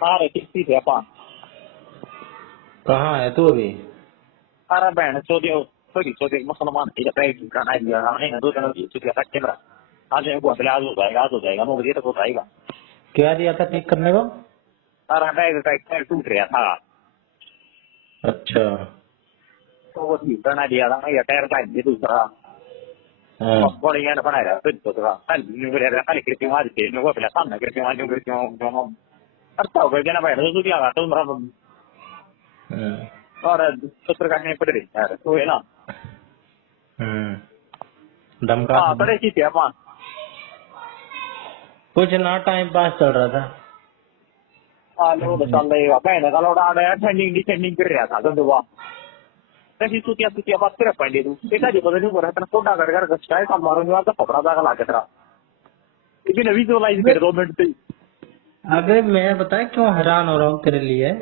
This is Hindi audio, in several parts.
अरे किसी थे अपन। कहाँ है तू अभी? अरे बहन चौधरी मुसलमान की जब करना दिया हमने दो दिन की चुकी कैमरा आज वो आज हो जाएगा 9 बजे तक हो जाएगा। क्या दिया था ठीक करने को? अरे बैग का एक टायर टूट गया था अच्छा। तो वो ठीक करना दिया था मैं टायर का ये दूसरा हाँ। बढ़िया ना बनाया फिर तो कल कल कृपया आज के वो पहले सामने कृपया अच्छा हो गया ना भाई तो क्या तो हम्म। और सत्र का नहीं पड़ रही यार तो है ना। दमका हाँ था ना? बड़े चीज है अपन। कुछ ना, टाइम पास चल रहा था। हाँ लो तो चल रही है बहन का लोड़ा आ रहा है ठंडी डिसेंडिंग कर रहा था गंदुआ कैसी सुतिया बात कर पाएंगे तू देखा जी बदल हो रहा है फोटा कर गच्चा है काम मारो नहीं कपड़ा दागा ला के तेरा लेकिन विजुअलाइज कर 2 मिनट से अबे मैं बताया क्यों हैरान हो रहा हूँ तेरे लिए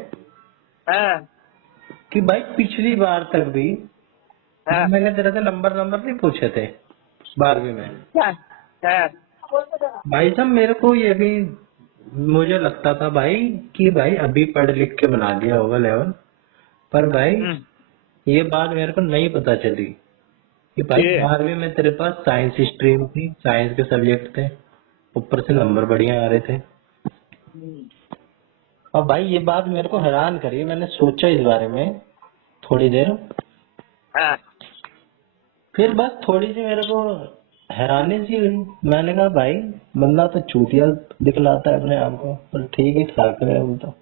हैं कि भाई पिछली बार तक भी हैं मैंने तेरे से नंबर नंबर नहीं पूछे थे 12वीं में। क्या है भाई साहब मेरे को ये भी मुझे लगता था भाई कि भाई अभी पढ़ लिख के बना दिया होगा लेवल, पर भाई ये बात मेरे को नहीं पता चली कि भाई ये 12वीं में तेरे पास साइंस स्ट्रीम थी, साइंस के सब्जेक्ट थे, ऊपर से नंबर बढ़िया आ रहे थे। और भाई ये बात मेरे को हैरान करी, मैंने सोचा इस बारे में थोड़ी देर, हैं फिर बस थोड़ी सी मेरे को हैरानी सी हुई। मैंने कहा भाई बंदा तो चूतिया दिखलाता है अपने आप को, पर ठीक ही ठाक है वो तो।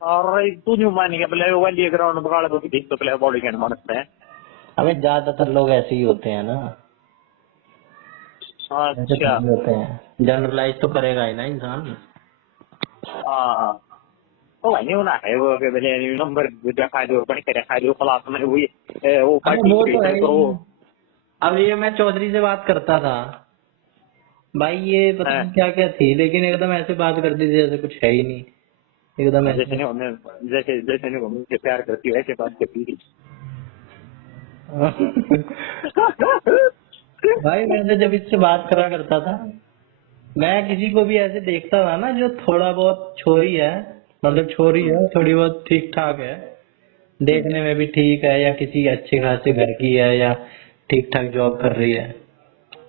और तू नहीं मान के पहले वो वाली ग्राउंड बगाड़ दो कि देख तो पहले बॉडी कैंड मानते हैं। हमें ज्यादातर लोग ऐसे ही होते हैं ना, ऐसे अच्छा थोड़ी होते हैं, जनरलाइज तो करेगा ही ना इंसान। हाँ तो भाई नहीं होना है वो के पहले नंबर दिखा दो बड़ी कर दिखा दो क्लास में वो अरे वो तो है पार्टिसिपेट ही। करो। अब ये मैं चौधरी से बात करता था, भाई ये पता हैं नहीं क्या क्या थी, लेकिन एकदम ऐसे बात करती थी जैसे कुछ है ही नहीं, एकदम जैसे ऐसे। नहीं हमने जैसे जैसे नहीं मुझसे प्यार करती है ऐसे बात करती थी। भाई मैं तो जब इससे बात करा करता था, मैं किसी को भी ऐसे देखता था ना जो थोड़ा बहुत छोरी है, मतलब छोरी है थोड़ी बहुत ठीक ठाक है, देखने में भी ठीक है, या किसी अच्छे खासे घर की है, या ठीक ठाक जॉब कर रही है,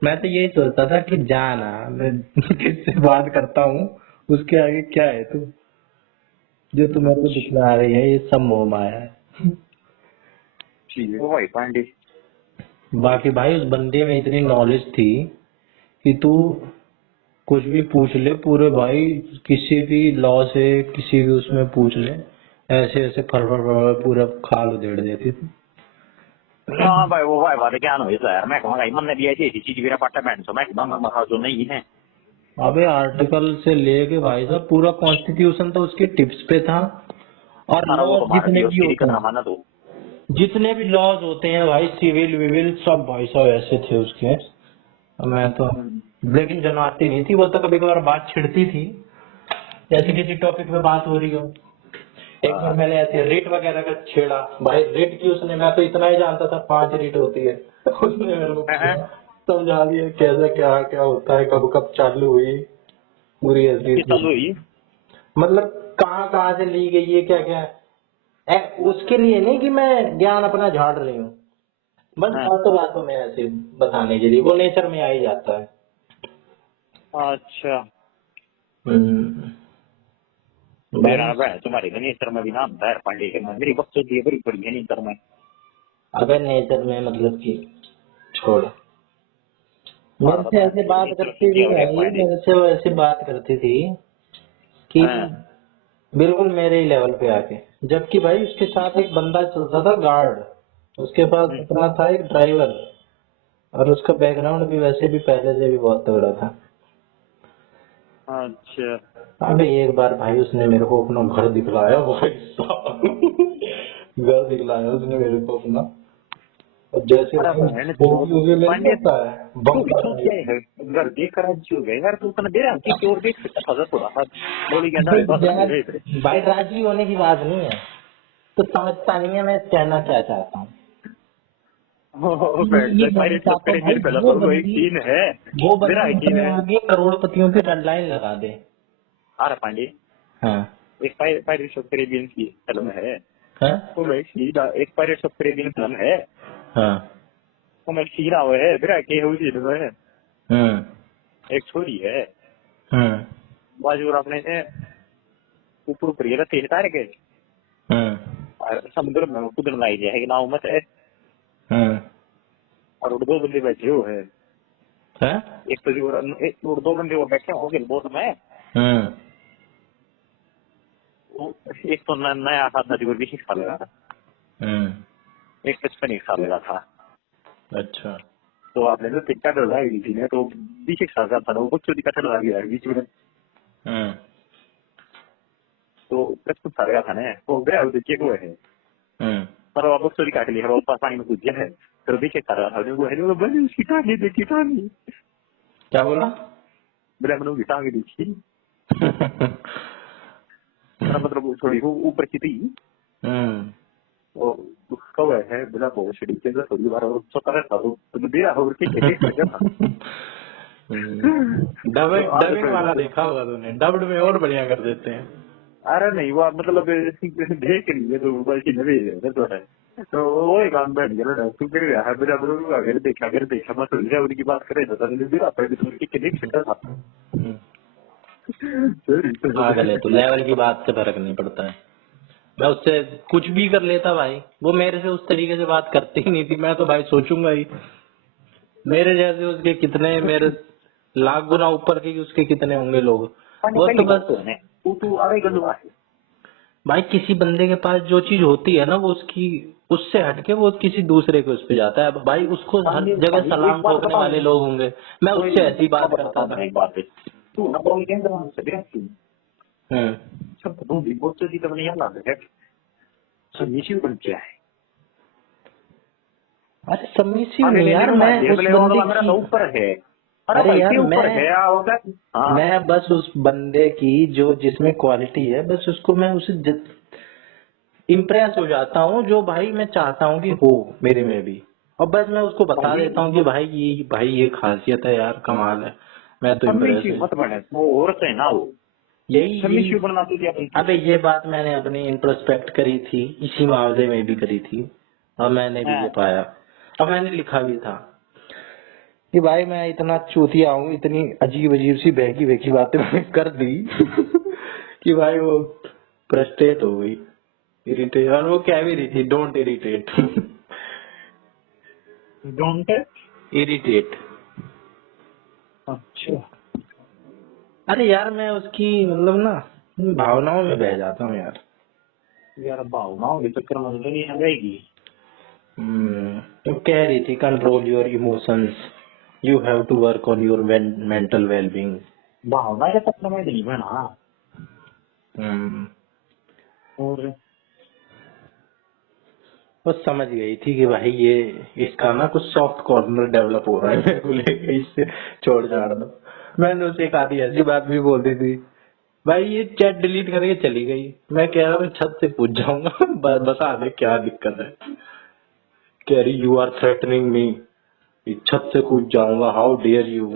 मैं तो यही सोचता था कि जाना मैं किससे बात करता हूँ, उसके आगे क्या है तू, जो तू मेरे को दिखला रही है, ये सब मोह माया है। ठीक है वो भाई पांडे बाकी भाई उस बंदे में इतनी नॉलेज थी कि तू कुछ भी पूछ ले पूरे भाई, किसी भी लॉ से किसी भी उसमें पूछ ले, ऐसे ऐसे फर पूरा खाल उधेड़ देती थी। हाँ भाई वो भाई बात क्या नहीं है यार मैं कहूँगा मन ने दिया थी चीज मेरा पार्टमेंट तो मैं कहूँगा जो नहीं है। अबे आर्टिकल से लेके भाई साहब पूरा कॉन्स्टिट्यूशन तो उसके टिप्स पे था। और सारा वो लॉ तो मार जितने दिया भी उसकी होते दिक्कत ना हैं, माना तो जितने भी लॉज होते हैं भाई, सिविल विविल सब भाई साहब ऐसे थे उसके। मैं तो, लेकिन जनवाती नहीं थी वो, तो कभी कभार बात छिड़ती थी, जैसे किसी टॉपिक पे बात हो रही हो। एक बार मैंने ऐसे रेट वगैरह का छेड़ा, भाई रेट की उसने, मैं तो इतना ही जानता था 5 रेट होती है, उसने मेरे को पूरा समझा दिया कैसे क्या क्या होता है, कब कब चालू हुई, पूरी ऐसी थी। चालू हुई मतलब कहाँ कहाँ से ली गई है, क्या क्या है, उसके लिए नहीं कि मैं ज्ञान अपना झाड़ रही हूँ, बस बातों बातों में ऐसे बताने के लिए, वो नेचर में आ ही जाता है। अच्छा हम्म। मेरा बस। भाई तुम्हारे नेचर में भी नाम था यार पांडे के मेरी बच्चों की बड़ी बड़ी है नेचर में। अबे नेचर में मतलब कि छोड़, तुम्हारा मेरे से पता ऐसे है बात नेचर करती थी क्या हो रहा है भाई, पांडे। मेरे से वो ऐसे बात करती थी कि बिल्कुल मेरे ही लेवल पे आके, जबकि भाई उसके साथ एक बंदा चलता था गार्ड, उसके पास अपना था एक ड्राइवर, और उसका बैकग्राउंड भी वैसे भी पहले से भी बहुत तगड़ा था। अच्छा अबे एक बार भाई उसने मेरे को अपना घर दिखलाया भाई साहब, घर दिखलाया उसने मेरे को अपना, और जैसे अरे भाई बहन बोगी वोगी नहीं पांडे होता है तू भी बंकर तो क्या टाइप। है घर देख कर जो गए यार तू कने दे रहा कि और देख सकता था थोड़ा सा बोली क्या ना बस रंग यार दे इधर भाई राजी होने की बात नहीं है, तो समझता नहीं है मैं कहना क्या चाहता हूँ। वो मैं बैठ ये जा कहना मेरे चाहता हूँ चक्कर भाई, मेरे पहले वो तो एक बंदी सीन है वो मेरा बंदी एक सीन अपने है। आगे करोड़पतियों की रेड लाइन लगा दे, आर पांडे हाँ एक पायरेट्स ऑफ कैरेबियन की फिल्म है। हाँ वो मैं सीधा एक पायरेट्स ऑफ कैरेबियन फिल्म है। हाँ वो मैं सीधा वो है बिरा के हो जी वो है। एक छोरी है बाजू अपने से ऊपर ऊपर ये रहते हैं तारे के और समुद्र में कूदने लाई है कि नाव मत है और उड़ दो बंदे बैठे हुए हैं। एक तो जो एक उड़ दो बंदे वो बैठे होंगे बोट में। एक तो नया था जो 20 साल का था। एक 55 साल का था। अच्छा तो आपने तो टिकट लगाई थी ना तो 20 साल का था वो बच्चों की कटल लगी है बीच में। तो 55 साल का था ना वो गया वो देखिए हुए है पर वो बच्चों की काट ली है वो पानी में कूद गया है। तो 20 साल का था वो है वो बड़ी उसकी टांगे देखी टांगे क्या बोला? मेरा मनों की टांगे देखी मतलब वो थोड़ी वो ऊपर की थी। वो कब है बिना बहुत शरीर के अंदर थोड़ी बार और सोता रहता तो मेरा और के कर गया था। डबिंग वाला देखा होगा तूने, डब्ड में और बढ़िया कर देते हैं। अरे नहीं वो मतलब देख नहीं तो बल्कि नवी है तो है तो वो एक काम बैठ गया ना तू कर रहा है मेरा ब्रो अगर देखा मत ड्राइवर की बात करे तो मेरा पहले तो के देख सकता था। पागल है तू, लेवल की बात से फर्क नहीं पड़ता है। मैं उससे कुछ भी कर लेता भाई, वो मेरे से उस तरीके से बात करती ही नहीं थी। मैं तो भाई सोचूंगा ही मेरे जैसे उसके कितने, मेरे लाख गुना ऊपर के उसके कितने होंगे लोग। वो तो बस भाई किसी बंदे के पास जो चीज होती है ना वो उसकी उससे हटके वो किसी दूसरे के उस पे जाता है। भाई उसको हर जगह सलाम ठोकने वाले लोग होंगे, मैं उससे ऐसी बात करता था। एक बात है तू ना बोल के से देखती सब तो भी बहुत सी तो नहीं आता है सब इश्यू बन गया है। अरे सबमिसिव नहीं यार, मैं उस बंदे की ऊपर है। अरे यार हाँ। मैं बस उस बंदे की जो जिसमें क्वालिटी है बस उसको मैं उसे इम्प्रेस हो जाता हूँ, जो भाई मैं चाहता हूँ कि हो मेरे में भी, और बस मैं उसको बता देता हूँ कि भाई ये खासियत है यार, कमाल है, मैं तो इम्प्रेस है। मत बने वो औरत है ना वो यही बनना तुझे अबे ये बात मैंने अपनी इंट्रोस्पेक्ट करी थी, इसी मामले में भी करी थी, और मैंने भी ये पाया और मैंने लिखा भी था कि भाई मैं इतना चूतिया हूँ, इतनी अजीब अजीब सी बहकी बहकी बातें मैंने कर दी कि भाई वो फ्रस्ट्रेट हो गई, इरिटेट, और वो कह भी रही थी डोंट इरिटेट डोंट इरिटेट। अच्छा अरे यार मैं उसकी मतलब ना भावनाओं में बह जाता हूँ यार। यार भावनाओं के चक्कर में तो नहीं आ जाएगी। तो कह रही थी control your emotions, you have to work on your mental wellbeing. भावना के चक्कर में नहीं बना और वो समझ गई थी कि भाई ये इसका ना कुछ सॉफ्ट कॉर्नर डेवलप हो रहा है, मेरे को लेके इससे छोड़ छाड़ दो। मैंने उसे एक आधी ऐसी बात भी बोल दी थी, भाई ये चैट डिलीट करके चली गई। मैं कह रहा हूँ छत से पूछ जाऊंगा बता दे क्या दिक्कत है। कह रही यू आर थ्रेटनिंग मी, छत से कूद जाऊंगा, हाउ डेयर यू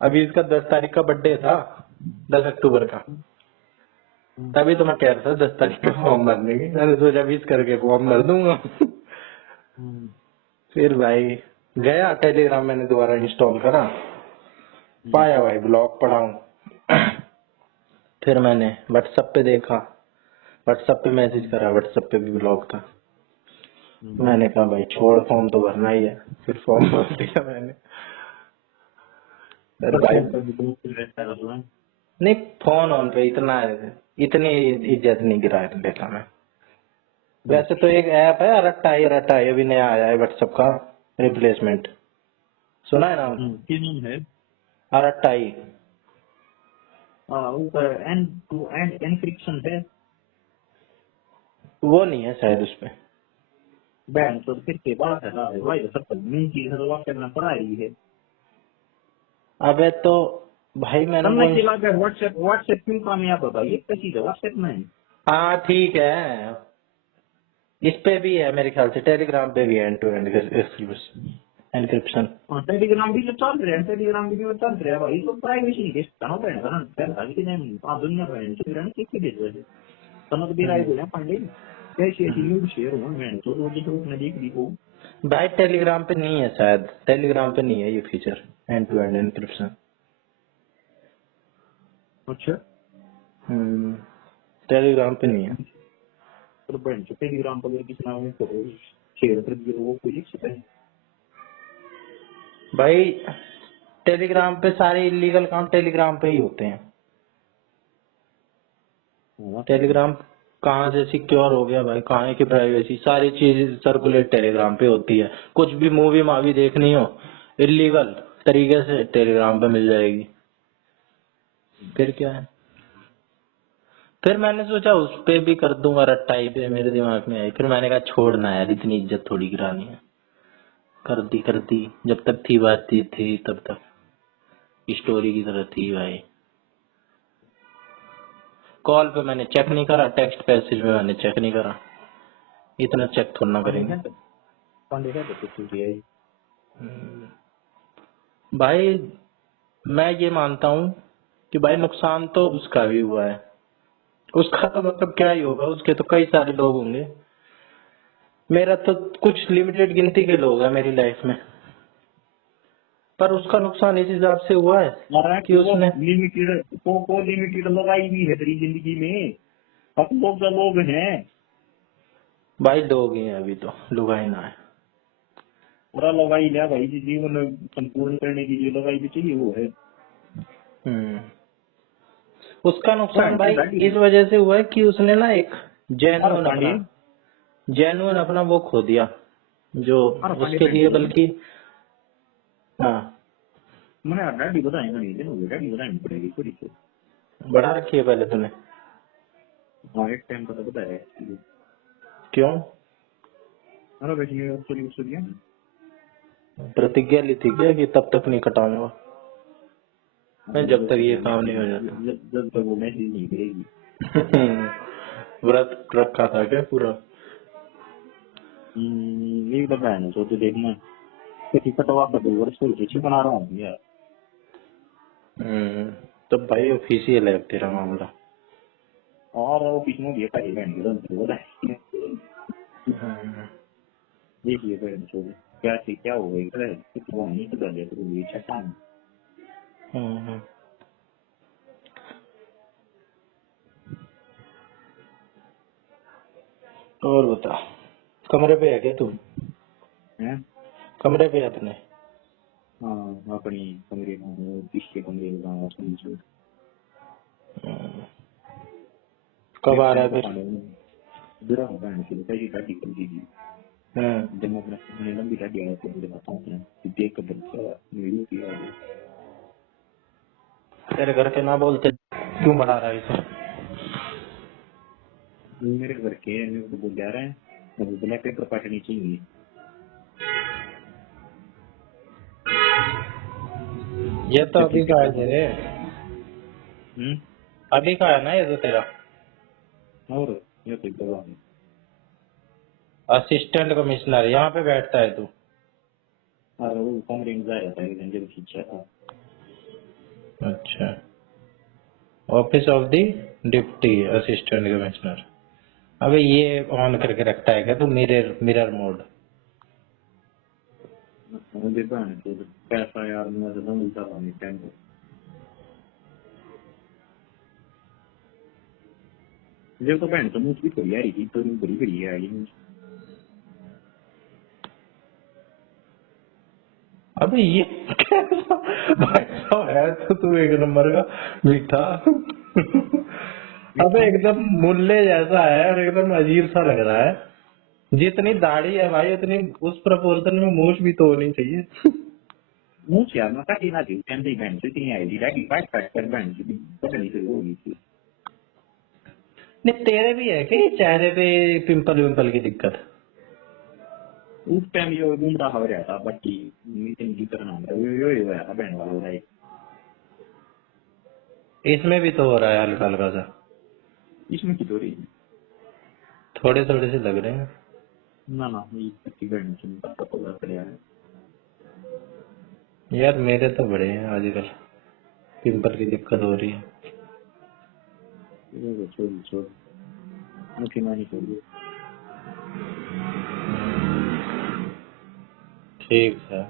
अभी इसका 10 तारीख का बर्थडे था, 10 अक्टूबर का, तभी तो मैं कह रहा था 10 तारीख का फॉर्म भर देंगे, मैंने सोचा 20 करके फॉर्म भर दूंगा फिर भाई गया टेलीग्राम, मैंने दोबारा इंस्टॉल करा, पाया भाई ब्लॉक पड़ा हूँ फिर मैंने व्हाट्सएप पे देखा, व्हाट्सएप पे मैसेज करा, व्हाट्सएप पे भी ब्लॉक था। मैंने कहा भाई छोड़, फॉर्म तो भरना ही है, फिर फॉर्म भर दिया मैंने। अरे भाई नहीं, फोन ऑन पे इतनी इज्जत नहीं गिरा लेता मैं। वैसे तो एक ऐप है अरट्टाई, अभी नया आया है व्हाट्सएप का रिप्लेसमेंट, सुना है नाम? है अरट्टाई। ऊपर एंड टू एंड एनक्रिप्शन है। वो नहीं है शायद उस पे। बैंड तो फिर के बाद है ना भाई सब मेन चीज है तो वहाँ करना पड़ा ही है। अबे तो भाई मैंने करने के वो बाद व्हाट्सएप क्यों कामयाब होता है, ये क्या चीज है व्हाट्सएप में। हाँ ठीक है, इस पे भी है मेरे ख्याल से, टेलीग्राम पे भी है एंड टू एंड एनक्रिप्शन। हाँ टेलीग्राम भी जो चल रहा है, टेलीग्राम भी जो चल रहा है भाई, तो प्राइवेसी के ना बहन का ना पैसा कि नहीं आ दुनिया बहन से रहने के दे दो समझ भी राय बोले पांडे कैसी ऐसी न्यूज़ शेयर हो मैं तो रोज तो उसने देख ली को भाई टेलीग्राम पे नहीं है शायद, टेलीग्राम पे नहीं है ये feature end to end encryption. अच्छा टेलीग्राम पे नहीं है। तो बहन से टेलीग्राम पर किसी नाम में फोटो शेयर कर दिए वो कोई लिख सकता है। भाई टेलीग्राम पे सारे इलीगल काम टेलीग्राम पे ही होते हैं। टेलीग्राम कहाँ से सिक्योर हो गया भाई, कहाँ की प्राइवेसी, सारी चीज सर्कुलेट टेलीग्राम पे होती है। कुछ भी मूवी मावी देखनी हो इलीगल तरीके से टेलीग्राम पे मिल जाएगी। फिर क्या है, फिर मैंने सोचा उस पे भी कर दूंगा रट्टा ही पे, मेरे दिमाग में आई, फिर मैंने कहा छोड़ना यार, इतनी इज्जत थोड़ी गिरानी है। कर दी जब तक थी बातचीत थी तब तक स्टोरी की तरह थी भाई। कॉल पे मैंने चेक नहीं करा, टेक्स्ट मैसेज में मैंने चेक नहीं करा, इतना चेक थोड़ा ना करेंगे। पांडे का तो कुछ है भाई मैं ये मानता हूँ कि भाई नुकसान तो उसका भी हुआ है, उसका तो मतलब क्या ही होगा, उसके तो कई सारे लोग होंगे, मेरा तो कुछ लिमिटेड गिनती के लोग हैं मेरी लाइफ में, पर उसका नुकसान इस हिसाब से हुआ है कि उसने लिमिटेड को लिमिटेड लगाई हुई है तेरी जिंदगी में। अब लोग तो लोग हैं भाई लोग ही हैं अभी तो, लुगाई ना है। पूरा लगाई लिया भाई जी, जीवन संपूर्ण करने की जो लगाई भी चाहिए वो है। उसका नुकसान भाई इस वजह से हुआ है कि उसने ना एक जेन्युइन अपना वो खो दिया जो उसके लिए, बल्कि हाँ मैंने डैडी बताएंगे नहीं, डैडी बताएंगे पड़ेगी थोड़ी सी बढ़ा रखी है पहले तूने। हाँ एक टाइम का तो बताया क्यों? अरे वैसे एक्चुअली प्रतिज्ञा ली थी क्या कि तब तक नहीं कटाऊंगा मैं, जब तक ये काम नहीं हो जाता। जब तक वो मैसेज नहीं करेगी। व्रत रखा था क्या पूरा? ये बताया ना, सोचे देखना किसी कटवा का 2 वर्ष से पीछे बना रहा हूँ यार। तो भाई ऑफिशियल है तेरा मामला। और वो बीच में दिया खाली बहन के देखिए बहन को क्या से क्या हो गई कुछ वो नहीं तो दे तो ये चटा और बता, कमरे पे है क्या तू? है। कमरे पे है अपने? हाँ अपनी कमरे में पीछे कमरे में कब आ रहा है फिर? बुरा होता है कि पहली गाड़ी कर दीजिए जब मैं अपने लंबी गाड़ी आया तो मुझे बताऊँ कि देख कर वीडियो किया तेरे घर के ना बोलते क्यों बढ़ा रहा है इसे? मेरे घर के मेरे को बोल जा रहे हैं ब्लैक पेपर काटनी चाहिए। ये तो अभी का है तेरे, अभी का है ना ये तो तेरा। और ये तो दवा है। असिस्टेंट कमिश्नर यहाँ पे बैठता है तू? और वो कमरे में जा रहा था जब खींचा था। अच्छा, office of the deputy assistant commissioner. अबे ये ऑन करके रखता है क्या तू, मिरर मोड? मुझे बहन तो पैसा यार मैं तो मिलता था नहीं टाइम को मुझे तो बहन तो मुझ भी थोड़ी आ रही थी तो बड़ी बड़ी आ रही। अबे ये कैसा भाई साहब है तो तू एक नंबर का मीठा। अबे एकदम मुल्ले जैसा है और एकदम अजीब सा लग रहा है। जितनी दाढ़ी है भाई उतनी उस प्रपोर्शन में मूछ भी तो होनी चाहिए। मूछ यार मैं काटी ना थी टाइम से बहन से तीन आई थी डायरेक्ट काट काट कर बहन से पता नहीं शुरू हो गई थी। नहीं तेरे भी है कि चेहरे पे पिंपल विंपल की दिक्कत? उस टाइम ये गुंडा हो रहा था बच्ची मीटिंग की तरह यो हो रहा था बहन वाला लाइक। इसमें भी तो हो रहा है हल्का हल्का सा, इसमें की थोड़ी थोड़े थोड़े से लग रहे हैं। ना ना ये बहन से पता चला है। यार मेरे तो बड़े हैं आजकल, पिंपल की दिक्कत हो रही है। ये छोड़ छोड़, मुझे मानी छोड़िए। ठीक है।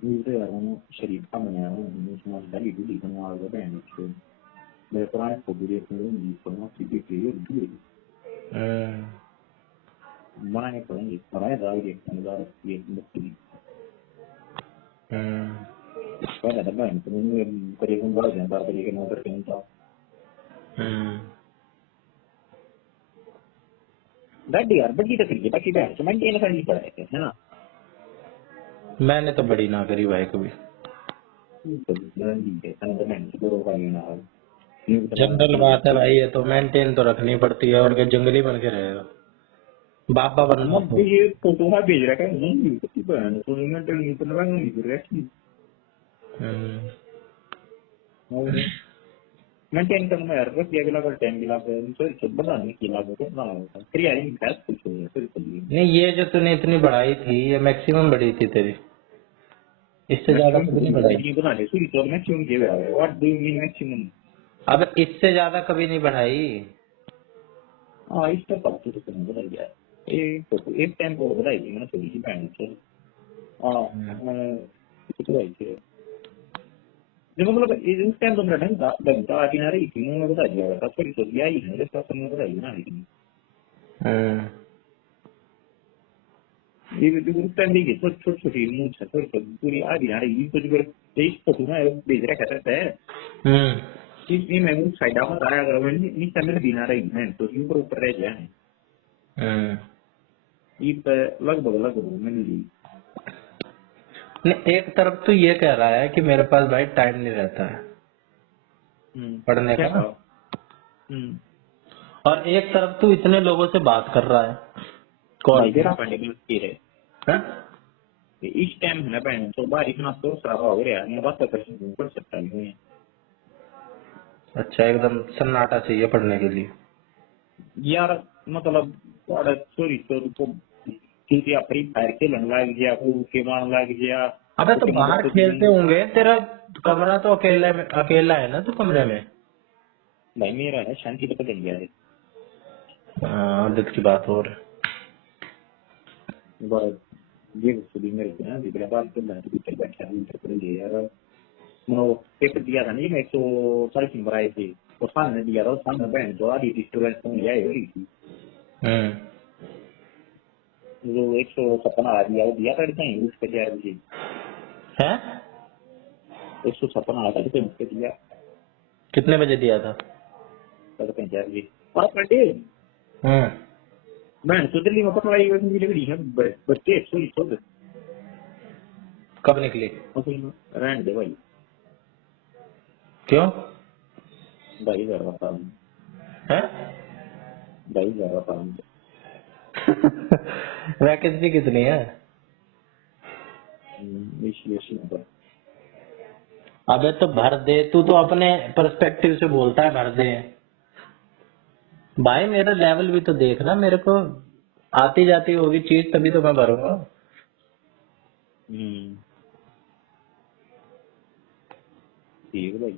मुझे यार वो शरीफ का बनाया हूँ, मुझे मार डाली डूली बनवा लगा बहन से। मेरे पुराने फोटो देखने को नहीं पड़ा, सीधे क्लियर दूर बनाने पड़ेंगे, बनाए दाल देखने दाल ये बच्ची पहले तो बहन तो मैंने करीबन बड़ा जनता तरीके नौकर के था। बड़ी यार बड़ी तो करिए बाकी बहन से मेंटेन करनी पड़ेगी है ना। मैंने तो बड़ी ना करी भाई कभी। तो बड़ी है तने तो बहन से बड़ो का ये ना हो, ये तो बात जनरल है। बात है भाई, ये तो मेंटेन तो रखनी पड़ती है, और क्या जंगली बन के रहेगा, बाबा बनना मैं तो। ये फोटो में भेज रहा है नहीं कितनी बहन तो नहीं तो लगा नहीं कर रहा है। मेंटेन करना यार बस ये अगला टाइम गिला तो बनाने की लागत है ना होता क्रिया ही गैस कुछ हो है फिर चलिए। नहीं, ये जो तूने इतनी बढ़ाई थी ये मैक्सिमम बढ़ी थी तेरी, इससे ज्यादा मैक्सिमम कभी नहीं कुछ बढ़ाई। नहीं बना ले सूरी तो मैक्सिमम के बराबर what do you mean maximum. अब इससे ज्यादा कभी नहीं बढ़ाई। हाँ इस तो बात तो करना बदल गया एक टाइम को बताई थी मैंने थोड़ी सी बहन से। हाँ मैंने कुछ बताई थी जो मतलब उस टाइम तो मेरा ढंग था बनता आगे ना रही थी उन्होंने बता दिया था थोड़ी तो दिया ही है जैसा तुमने बताई ना लेकिन ये जो उस टाइम देखिए छोटी छोटी मूछ है छोटी छोटी पूरी आधी आ रही कुछ अगर तेईस को तुम्हें भेज रहा कहता है इसलिए मैं वो साइड आप आया अगर मैं नहीं समय दिन आ रही है तो ऊपर रह जाए ये लगभग लगभग मिल ली। नहीं, एक तरफ तो ये कह रहा है कि मेरे पास भाई टाइम नहीं रहता है पढ़ने क्या का ना, कहा। और एक तरफ तू इतने लोगों से बात कर रहा है कॉल भाई पे। तेरा पढ़ने की मुश्किल है हाँ? कि इस टाइम है ना बहन तो बाहर इतना तो सारा हो गया मैं बात कर सकता नहीं है। अच्छा, एकदम सन्नाटा चाहिए पढ़ने के लिए। यार मतलब बड़ा सॉरी तो क्योंकि आप फ्री फायर खेलने लग गया वो के मान लग गया अबे तो तो कहीं बाहर बच्चों की खेलते होंगे, तेरा कमरा तो अकेला है ना तू कमरे में। भाई मेरा है शांति तो पता गया है। आदत की बात और है। बड़ा ये सुधी मेरे को ना जितना बात कर रहा है तो कुछ बैठा है इंटर कर लिया यार मैं पेपर दिया था नहीं मैं 140 नंबर आए थे और सामने दिया था सामने बहन जो आ रही थी स्टूडेंट तो मुझे आई हो रही थी जो 156 आ दिया था कहीं उसके दिया मुझे है 156 आता तो उसके दिया कितने बजे दिया था? तो कहीं जा रही और पढ़े बहन तो दिल्ली में पटवाई मुझे लग रही है बच्चे सोई सोच कब निकली? रहने दे भाई क्यों? 2,500 बता है 2,500 बता वैकेंसी कितनी है? इसी नंबर अबे तो भर दे, तू तो अपने पर्सपेक्टिव से बोलता है भर दे। भाई मेरा लेवल भी तो देखना, मेरे को आती जाती होगी चीज तभी तो मैं भरूंगा। ठीक है भाई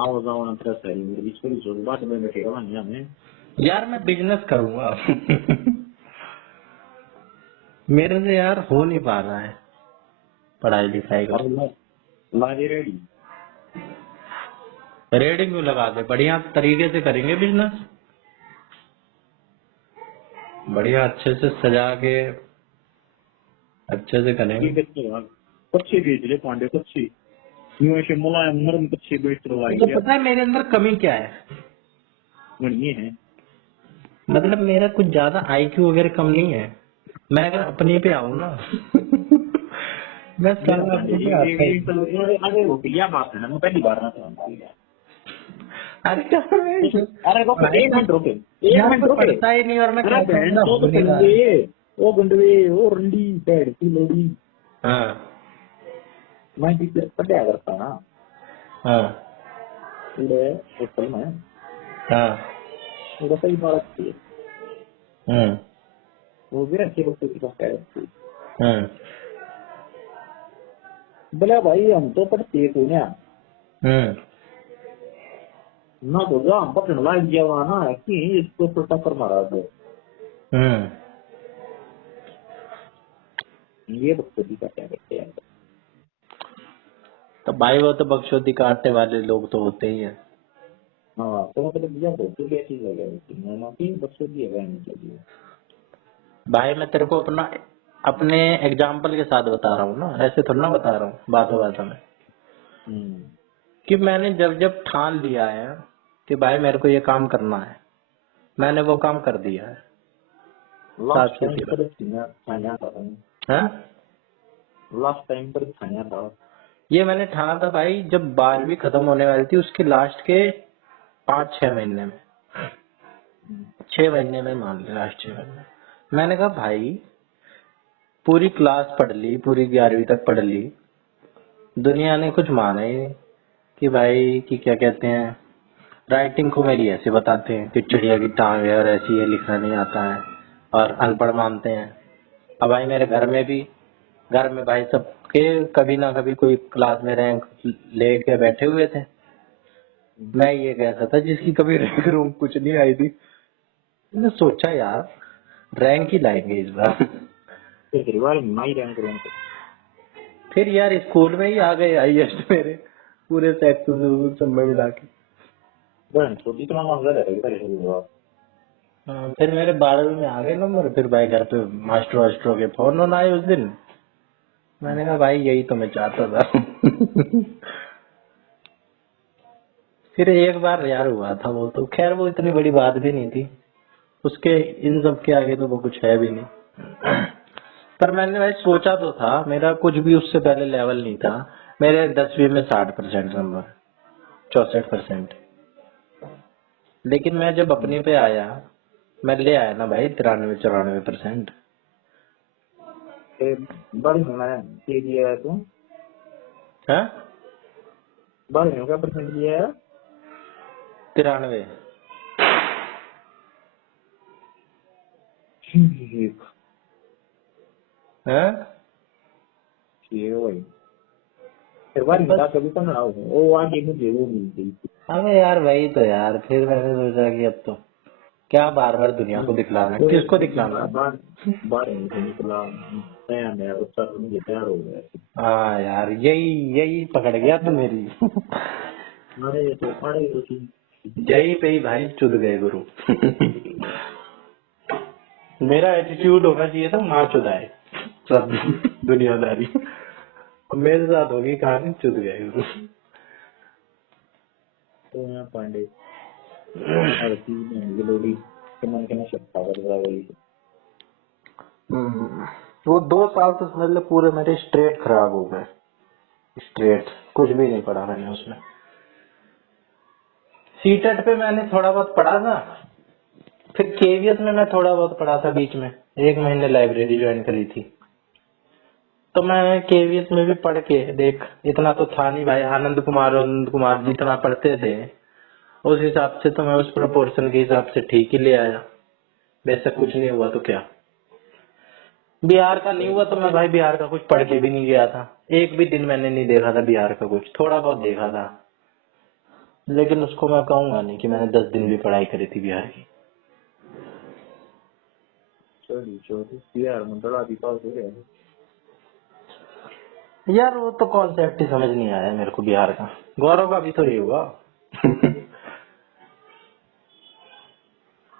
आओ जाओ ना तरह से मेरी छोटी छोटी बात में बैठे रहो नहीं हमें यार मैं बिजनेस करूंगा मेरे से यार हो नहीं पा रहा है पढ़ाई लिखाई का। और लागे रेडी रेडिंग में लगा दे, बढ़िया तरीके से करेंगे बिजनेस, बढ़िया अच्छे से सजा के अच्छे से करेंगे। ठीक है कच्चे बेच ले पांडे कच्चे यूं ऐसे मुलायम नरम कच्चे बेच रहा तो है पता है मेरे अंदर कमी क्या है? ये है मतलब मेरा कुछ ज्यादा आईक्यू वगैरह कम नहीं है, मैं अगर अपने पे आऊँ ना मैं मेरा सारा पांडे अपने पे आता ही। अरे वो क्या बात है ना मैं पहली बार ना था अरे क्या है? अरे वो पढ़ाई एक तो मिनट रुके एक यार मिनट तो रुके पढ़ता ही नहीं और मैं अरे कैसे बहन अपना तो हो नहीं रहा। गंडवे वो रंडी पैर की लोड़ी हाँ मैं टीचर पढ़ाया करता ना हाँ पूरे होटल में हाँ वो कई बार थी हम्म वो भी अच्छे लोग की बात है हम्म बोले भाई हम तो पढ़ते को ना तो जा हम पढ़ने लायक गया वहाँ ना कि इसको तो टक्कर मारा दो ये बकचोदी का क्या करते हैं। तो भाई वो तो बकचोदी काटने वाले लोग तो होते ही हैं। हाँ तो मतलब यह बहुत क्या चीज है मैंने की बकचोदी है नहीं चाहिए। भाई मैं तेरे को अपना अपने एग्जाम्पल के साथ बता रहा हूँ ना, ऐसे थोड़ा ना बता रहा हूँ बातों बातों में, कि मैंने जब जब ठान लिया है कि भाई मेरे को ये काम करना है, मैंने वो काम कर दिया है। लास्ट साफ टाइम सीधी पर बात खाया था है। लास्ट टाइम पर खाया था। ये मैंने ठाना था भाई जब 12वीं खत्म होने वाली थी, उसके लास्ट के 5-6 महीने में, 6 महीने में मान ले, लास्ट 6 महीने मैंने कहा भाई पूरी क्लास पढ़ ली, पूरी 11वीं तक पढ़ ली, दुनिया ने कुछ माना ही नहीं कि भाई कि क्या कहते हैं, राइटिंग को मेरी ऐसे बताते हैं कि चिड़िया की टांग है और ऐसी है, लिखना नहीं आता है और अनपढ़ मानते हैं। अब भाई मेरे घर में भाई सबके कभी ना कभी कोई क्लास में रैंक लेके बैठे हुए थे। मैं ये कहता था जिसकी कभी रैंक रूम कुछ नहीं आई थी, मैंने सोचा यार रैंक ही लाएंगे इस बार। फिर बार मैं रैंक करूँगा फिर यार स्कूल में ही आ गए हाईएस्ट मेरे पूरे सेक्शन सब में मिला के। बहन तो इतना महंगा रहेगा। फिर मेरे 12वीं में आ गए नंबर, फिर भाई घर पे मास्टरों के फोन ऑन आए उस दिन। मैंने कहा भाई यही तो मैं चाहता था। फिर एक बार यार हुआ था वो, तो खैर वो इतनी बड़ी बात भी नहीं थी, उसके इन सब के आगे तो वो कुछ है भी नहीं। पर मैंने भाई सोचा तो था, मेरा कुछ भी उससे पहले लेवल नहीं था। मेरे 10वीं में 60% नंबर, 64%। लेकिन मैं जब अपने पे आया, मैं ले आया ना भाई 93-94%। बड़ी होना है ये दिया है तू हाँ, बड़ी होगा परसेंट दिया है 93। ठीक हाँ है वही फिर बारी बस। का कभी तो ना हो वो आगे मुझे वो मिल गई। अबे यार वही तो यार, फिर मैंने सोचा कि अब तो क्या बार बार दुनिया को दिखलाना है, किसको दिखलाना। बार बार से निकला नया नया बच्चा तो मुझे तैयार हो गया। हाँ यार यही यही पकड़ गया तू मेरी। अरे ये तो पढ़े तो थी यही पे ही भाई चुद गए गुरु। मेरा एटीट्यूड होना चाहिए था मार चुदाए सब दुनियादारी, मेरे साथ होगी कहानी चुद गए गुरु। तो मैं पांडे और चीज में गिलोड़ी के मन के नशा पावर वही वो 2 साल तो समझ लो पूरे मेरे स्ट्रेट खराब हो गए, स्ट्रेट कुछ भी नहीं पढ़ा मैंने उसमें। सीटेट पे मैंने थोड़ा बहुत पढ़ा था, फिर केवीएस में मैं थोड़ा बहुत पढ़ा था बीच में, 1 महीने लाइब्रेरी ज्वाइन करी थी। तो मैं केवीएस में भी पढ़ के देख, इतना तो था नहीं भाई, आनंद कुमार जितना पढ़ते थे उस हिसाब से तो मैं उस प्रोपोर्शन के हिसाब से ठीक ही ले आया। बेशक कुछ नहीं हुआ तो क्या, बिहार का नहीं हुआ तो मैं भाई बिहार का कुछ पढ़ के भी नहीं गया था, एक भी दिन मैंने नहीं देखा था बिहार का, कुछ थोड़ा बहुत देखा था, लेकिन उसको मैं कहूंगा नहीं कि मैंने 10 दिन भी पढ़ाई करी थी बिहार की। चोरी चोरी यार मंडला भी पास हो गया यार वो तो कॉन्सेप्ट ही समझ नहीं आया मेरे को बिहार का। गौरव का भी तो ये हुआ।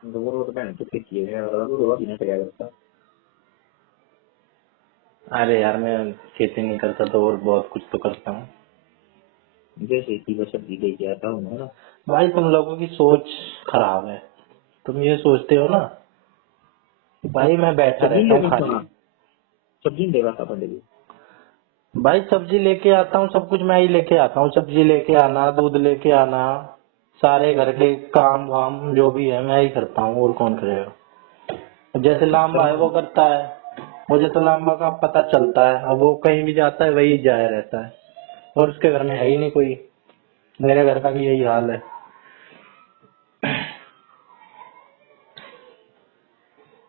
वो तो मैंने तो किए है और वो भी नहीं क्या करता अरे यार मैं खेती नहीं करता तो और बहुत कुछ तो करता हूँ। जैसे कि बस सब्जी लेके आता हूँ ना भाई तुम लोगों की सोच खराब है, तुम ये सोचते हो ना कि भाई मैं बैठा सब्जी रहता हूँ लेकिन खाली। सुना सब्जी नहीं देगा था पंडित जी भाई सब्जी लेके आता हूँ, सब कुछ मैं ही लेके आता हूँ, सब्जी लेके आना, दूध लेके आना, सारे घर के काम वाम जो भी है मैं ही करता हूँ, और कौन करेगा। जैसे लांबा है वो करता है, मुझे तो लांबा का पता चलता है, अब वो कहीं भी जाता है वही जाया रहता है, और उसके घर में है ही नहीं कोई। मेरे घर का भी यही हाल है।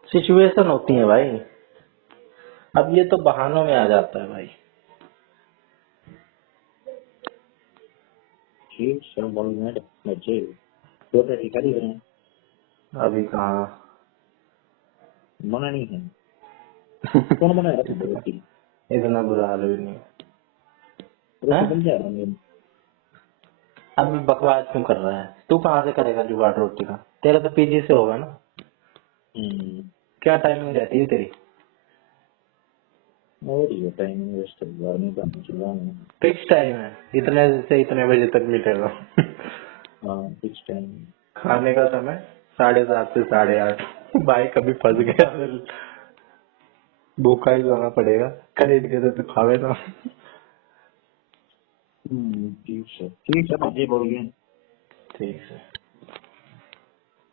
सिचुएशन होती है भाई, अब ये तो बहानों में आ जाता है भाई। ठीक सर बोलिए बच्चे दो रोटी खा रहे हैं अभी कहाँ मना नहीं है कौन बनाया था रोटी इतना बुरा हाल भी नहीं। रोटी बन जा रहा है अब बकवास क्यों कर रहा है? तू कहाँ से करेगा जुगाड़ रोटी का? तेरा तो पीजी से होगा ना? क्या टाइमिंग रहती है तेरी? और ये टाइमिंग वेस्ट बार नहीं करना चाहिए फिक्स टाइम है, इतने से इतने बजे तक मिलेगा। हाँ फिक्स टाइम खाने का समय 7:30 से 8:30। भाई कभी फंस गया फिर भूखा ही जाना पड़ेगा, खरीद के तो खावे ना। ठीक है जी बोलिए ठीक है।